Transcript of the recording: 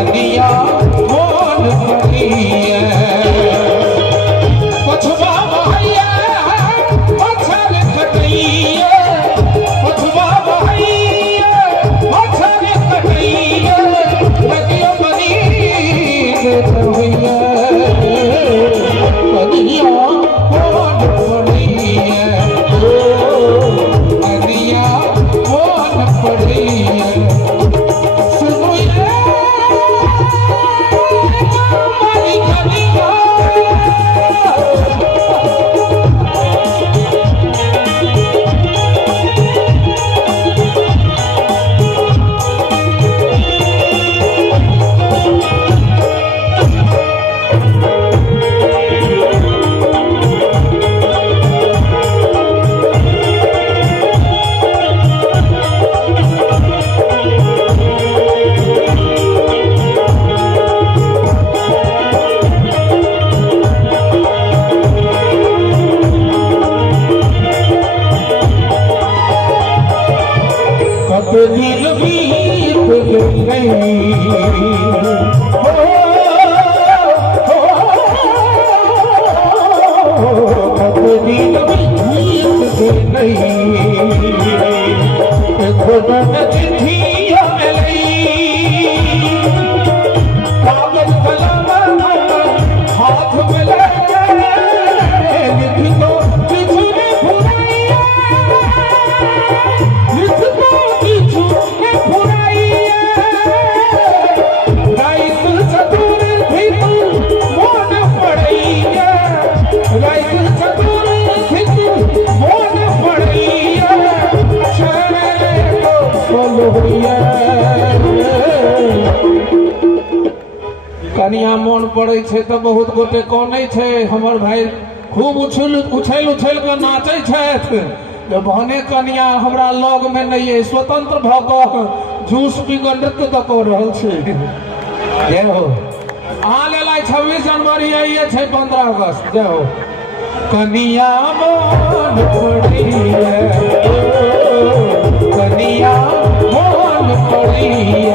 कनिया मोन पड़ी है पछवा भैया मच्छर कटैया पछवा भैया मच्छर कटैया लगियो बनी भैया कनिया मोन पड़ी है कनिया मोन पड़ी है दिन बीत गई दिन बीत गई चिट्ठिया कागज कलम हाथ में लगे लिख दो किसने भुलाइया लिख दो किसने भुलाइया राइस चतुर भी तू मोन पड़ैया राइस चतुर भी तू मोन पड़ैया चले तो बोलिया कनिया मोन पड़े छे तो बहुत गोटे कने छे हमर भाई खूब उछल उछल उछल के नाचे छे भने कनिया हमरा लग में नहीं है स्वतंत्र भक जूस पी के नृत्य तो कर रहल छे जय हो आ लेला 26 जनवरी ये छे 15 अगस्त जय हो कनिया मोन पड़ी है कनिया मोन पड़ी है